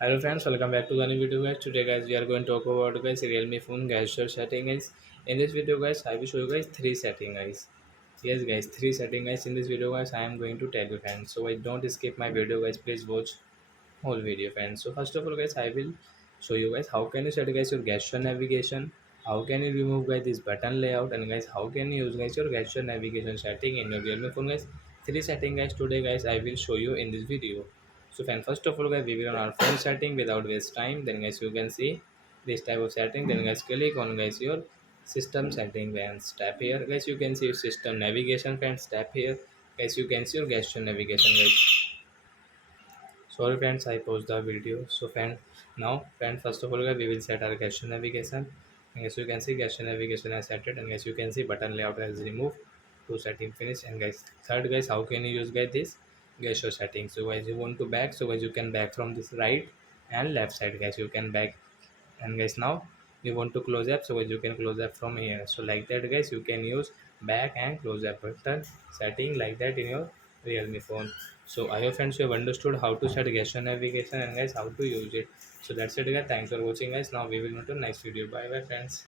Hello friends, welcome back to the new video guys. Today guys we are going to talk about guys realme phone gesture setting guys. In this video guys I will show you guys three setting guys. Yes guys, three setting guys. In this video guys I am going to tell you friends. So I don't skip my video guys. Please watch whole video friends. So first of all guys I will show you guys how can you set guys your gesture navigation, how can you remove guys this button layout, and guys how can you use guys your gesture navigation setting in your realme phone guys. Three setting guys today guys I will show you in this video. So friend, first of all guys we will on our phone setting without waste time. Then guys you can see this type of setting. Then guys click on guys your system setting and step here guys you can see your system navigation friends. Step here guys you can see your gesture navigation guys. Sorry friends, I paused the video. So friend, first of all guys, we will set our gesture navigation. And as you can see, gesture navigation is set it, and as you can see, button layout is removed to setting finish. And guys, third guys, how can you use guys this gesture setting? So guys, you want to back, so guys you can back from this right and left side guys. You can back, and guys now you want to close app, so guys you can close app from here. So like that guys you can use back and close app button setting like that in your realme phone. So I hope friends you have understood how to set gesture navigation and guys how to use it. So that's it guys, thanks for watching guys. Now we will move to next video. Bye bye friends.